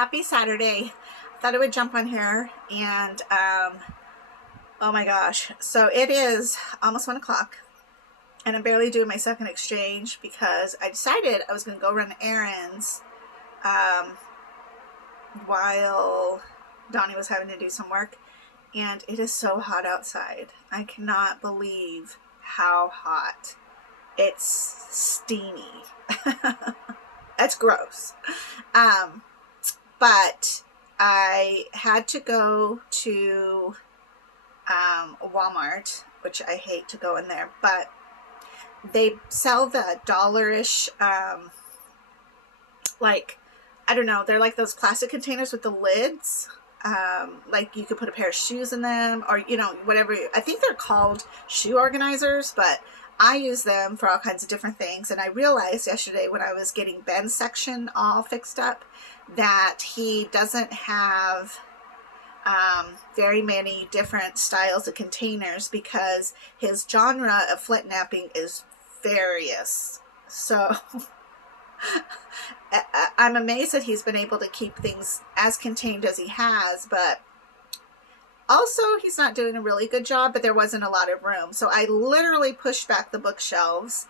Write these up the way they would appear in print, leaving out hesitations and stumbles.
Happy Saturday. Thought I would jump on here and oh my gosh. So it is almost 1 o'clock and I'm barely doing my second exchange because I decided I was going to go run errands um, while Donnie was having to do some work, and it is so hot outside. I cannot believe how hot. It's steamy. That's gross. Um, but I had to go to Walmart, which I hate to go in there, but they sell the dollarish, like, I don't know, they're like those plastic containers with the lids. Like you could put a pair of shoes in them, or, you know, whatever. I think they're called shoe organizers, but I use them for all kinds of different things. And I realized yesterday when I was getting Ben's section all fixed up that he doesn't have very many different styles of containers because his genre of flint knapping is various. So I'm amazed that he's been able to keep things as contained as he has, but also he's not doing a really good job, but there wasn't a lot of room. So I literally pushed back the bookshelves,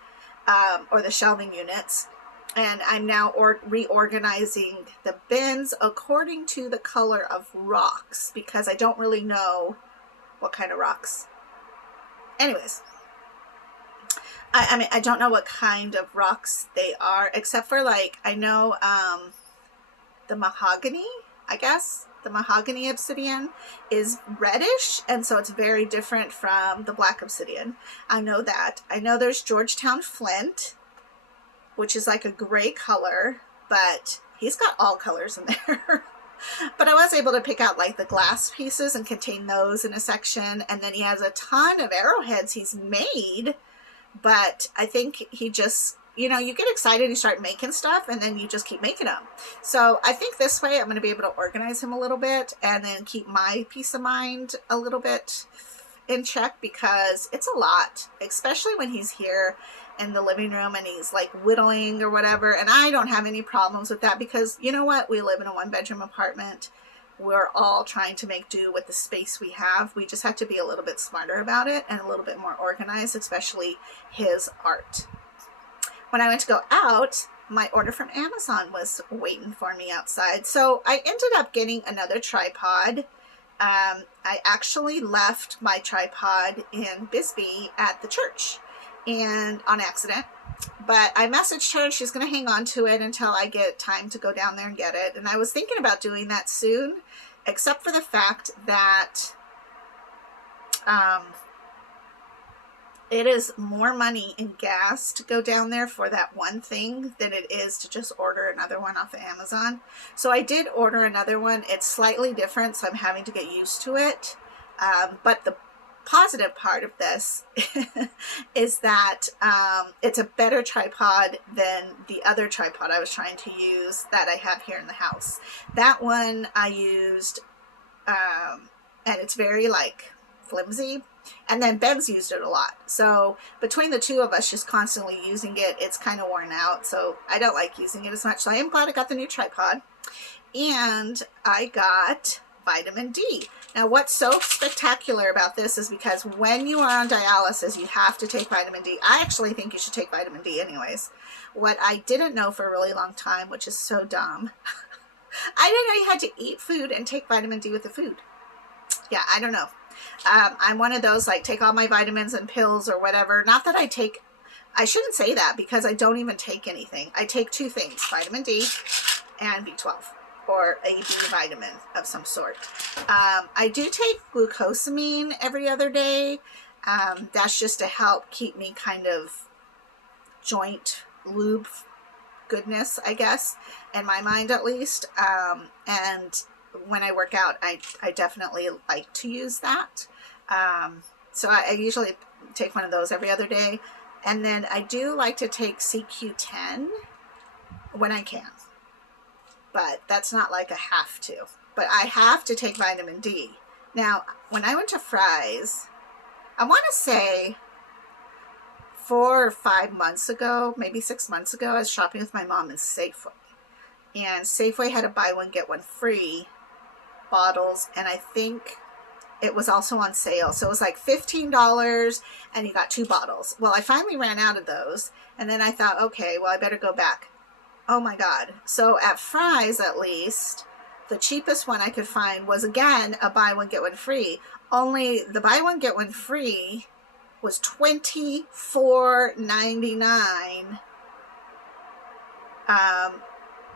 or the shelving units, and I'm now reorganizing the bins according to the color of rocks because I don't really know what kind of rocks. Anyways, I mean, I don't know what kind of rocks they are, except for, like, I know the mahogany, I guess. The mahogany obsidian is reddish, and so it's very different from the black obsidian. I know that. I know there's Georgetown flint, which is like a gray color, but he's got all colors in there. But I was able to pick out like the glass pieces and contain those in a section. And then he has a ton of arrowheads he's made, but I think he just, you know, you get excited, you start making stuff, and then you just keep making them. So I think this way I'm going to be able to organize him a little bit and then keep my peace of mind a little bit in check, because it's a lot, especially when he's here in the living room and he's like whittling or whatever. And I don't have any problems with that because, you know what, we live in a 1-bedroom apartment. We're all trying to make do with the space we have. We just have to be a little bit smarter about it and a little bit more organized, especially his art. When I went to go out, my order from Amazon was waiting for me outside. So I ended up getting another tripod. I actually left my tripod in Bisbee at the church, and on accident, but I messaged her and she's going to hang on to it until I get time to go down there and get it. And I was thinking about doing that soon, except for the fact that it is more money in gas to go down there for that one thing than it is to just order another one off of Amazon. So I did order another one. It's slightly different, so I'm having to get used to it. But the positive part of this is that it's a better tripod than the other tripod I was trying to use that I have here in the house. That one I used, and it's very like flimsy. And then Ben's used it a lot. So between the two of us just constantly using it, it's kind of worn out. So I don't like using it as much. So I am glad I got the new tripod. And I got vitamin D. Now what's so spectacular about this is because when you are on dialysis, you have to take vitamin D. I actually think you should take vitamin D anyways. What I didn't know for a really long time, which is so dumb, I didn't know you had to eat food and take vitamin D with the food. Yeah, I don't know. I'm one of those, like, take all my vitamins and pills or whatever. Not that I shouldn't say that because I don't even take anything. I take two things, vitamin D and B12, or a B vitamin of some sort. I do take glucosamine every other day. That's just to help keep me kind of joint lube goodness, I guess, in my mind at least. And when I work out, I definitely like to use that. So I usually take one of those every other day. And then I do like to take CQ10 when I can. But that's not like a have to. But I have to take vitamin D. Now, when I went to Fry's, I want to say 4 or 5 months ago, maybe 6 months ago, I was shopping with my mom in Safeway. and Safeway had a buy one get one free bottles, and I think it was also on sale. So it was like $15 and you got 2 bottles. Well, I finally ran out of those, and then I thought, okay, well, I better go back. Oh my God. So at Fry's, at least, the cheapest one I could find was, again, a buy one get one free. Only the buy one get one free was $24.99,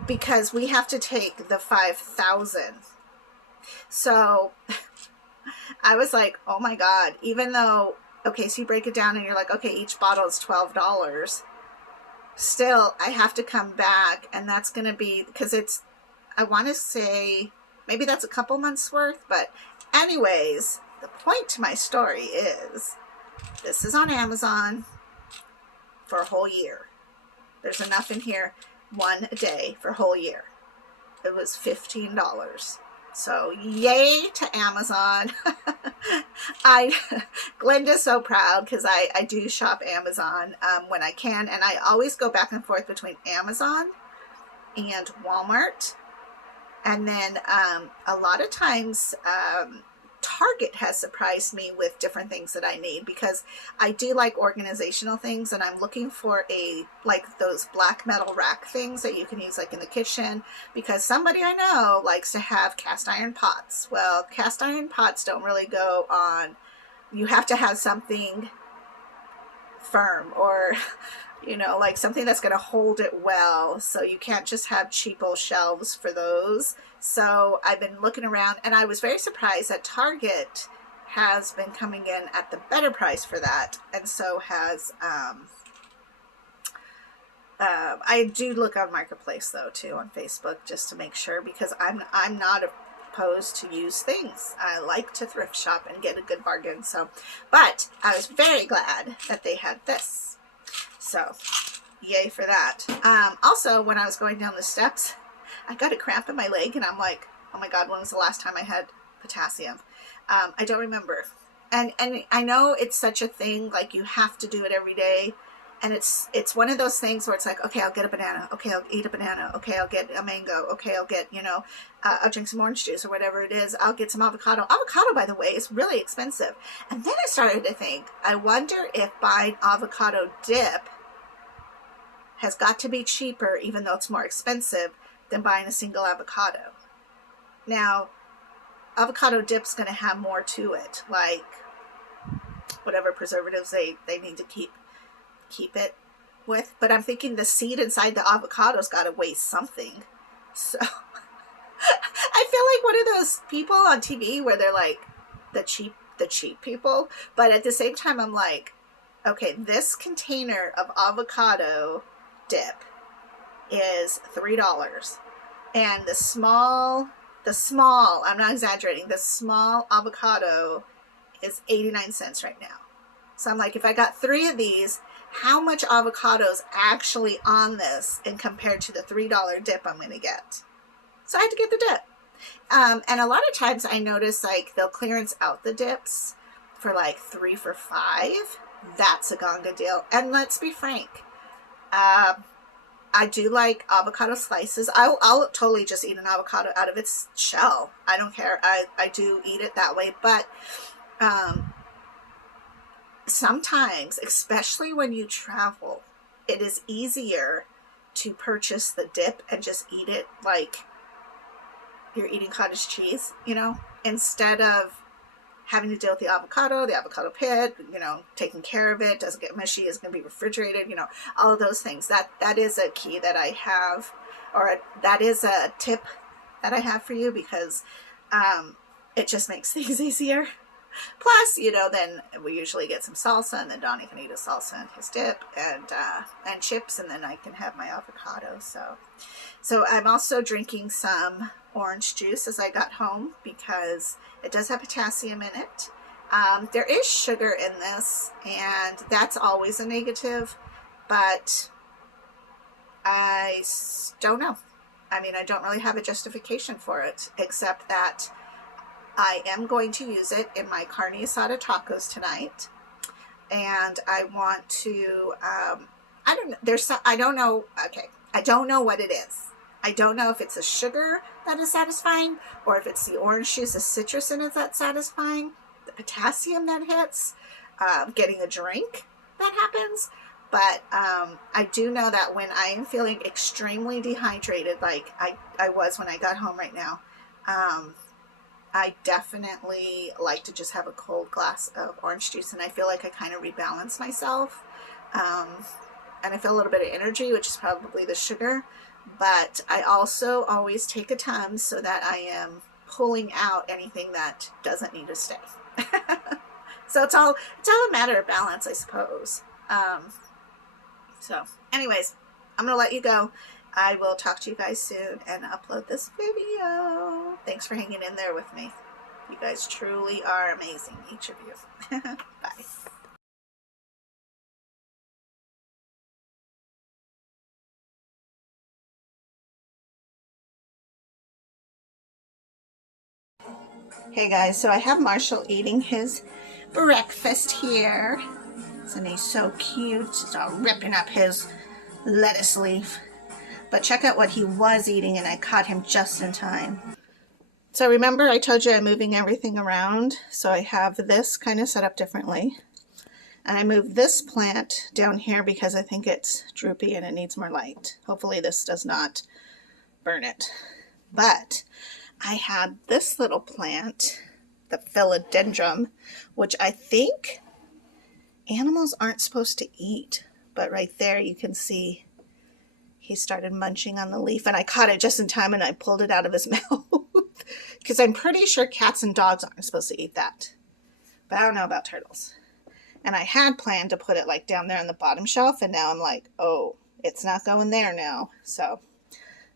because we have to take the 5,000. So I was like, oh my God, even though, okay, so you break it down and you're like, okay, each bottle is $12. Still, I have to come back, and that's going to be, because it's, I want to say, maybe that's a couple months worth, but anyways, the point to my story is, this is on Amazon for a whole year. There's enough in here, one a day for a whole year. It was $15. So yay to Amazon. Glenda's so proud, because I do shop Amazon when I can, and I always go back and forth between Amazon and Walmart. And then a lot of times Target has surprised me with different things that I need, because I do like organizational things, and I'm looking for like those black metal rack things that you can use like in the kitchen, because somebody I know likes to have cast iron pots. Well, cast iron pots don't really go on, you have to have something firm, or you know, like something that's going to hold it well. So you can't just have cheapo shelves for those. So I've been looking around, and I was very surprised that Target has been coming in at the better price for that. And so has, I do look on Marketplace though too, on Facebook, just to make sure, because I'm not opposed to used things. I like to thrift shop and get a good bargain. So, but I was very glad that they had this. So yay for that. Also, when I was going down the steps, I got a cramp in my leg, and I'm like, oh my God, when was the last time I had potassium? I don't remember. And I know it's such a thing, like you have to do it every day. And it's one of those things where it's like, okay, I'll get a banana. Okay, I'll eat a banana. Okay, I'll get a mango. Okay, I'll get, I'll drink some orange juice or whatever it is. I'll get some avocado. Avocado, by the way, is really expensive. And then I started to think, I wonder if buying avocado dip has got to be cheaper, even though it's more expensive, than buying a single avocado. Now, avocado dip's going to have more to it, like whatever preservatives they need to keep it with. But I'm thinking the seed inside the avocado's got to weigh something. So I feel like one of those people on TV where they're like the cheap people. But at the same time, I'm like, okay, this container of avocado dip is $3, and the small, I'm not exaggerating, the small avocado is 89 cents right now. So I'm like, if I got 3 of these, how much avocado is actually on this, and compared to the $3 dip I'm going to get? So I had to get the dip. And a lot of times I notice like they'll clearance out the dips for like 3 for $5. That's a gonga deal. And let's be frank, I do like avocado slices. I'll totally just eat an avocado out of its shell. I don't care. I do eat it that way. But sometimes, especially when you travel, it is easier to purchase the dip and just eat it like you're eating cottage cheese, instead of having to deal with the avocado pit, taking care of it, doesn't get mushy, is going to be refrigerated, all of those things. That is a key that I have, or that is a tip that I have for you, because it just makes things easier. Plus, then we usually get some salsa, and then Donnie can eat a salsa and his dip, and chips, and then I can have my avocado. So I'm also drinking some orange juice as I got home, because it does have potassium in it. There is sugar in this, and that's always a negative, but I don't know. I mean, I don't really have a justification for it, except that I am going to use it in my carne asada tacos tonight, and I want to, I don't know what it is. I don't know if it's the sugar that is satisfying or if it's the orange juice, the citrus in it that's satisfying, the potassium that hits, getting a drink that happens. But I do know that when I am feeling extremely dehydrated, like I was when I got home right now, I definitely like to just have a cold glass of orange juice, and I feel like I kind of rebalance myself. And I feel a little bit of energy, which is probably the sugar. But I also always take a Tums so that I am pulling out anything that doesn't need to stay. So it's all a matter of balance, I suppose. So anyways, I'm going to let you go. I will talk to you guys soon and upload this video. Thanks for hanging in there with me. You guys truly are amazing, each of you. Bye. Hey guys, so I have Marshall eating his breakfast here. And he's so cute. He's all ripping up his lettuce leaf. But check out what he was eating, and I caught him just in time. So remember I told you I'm moving everything around. So I have this kind of set up differently. And I moved this plant down here because I think it's droopy and it needs more light. Hopefully this does not burn it. But I had this little plant, the philodendron, which I think animals aren't supposed to eat. But right there you can see he started munching on the leaf, and I caught it just in time and I pulled it out of his mouth. Because I'm pretty sure cats and dogs aren't supposed to eat that. But I don't know about turtles. And I had planned to put it like down there on the bottom shelf, and now I'm like, oh, it's not going there now. So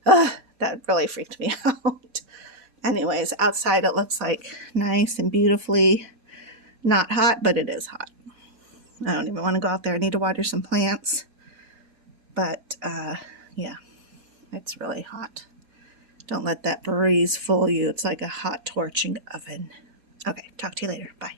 that really freaked me out. Anyways, outside it looks like nice and beautifully not hot, but it is hot. I don't even want to go out there. I need to water some plants. But yeah, it's really hot. Don't let that breeze fool you. It's like a hot torching oven. Okay, talk to you later. Bye.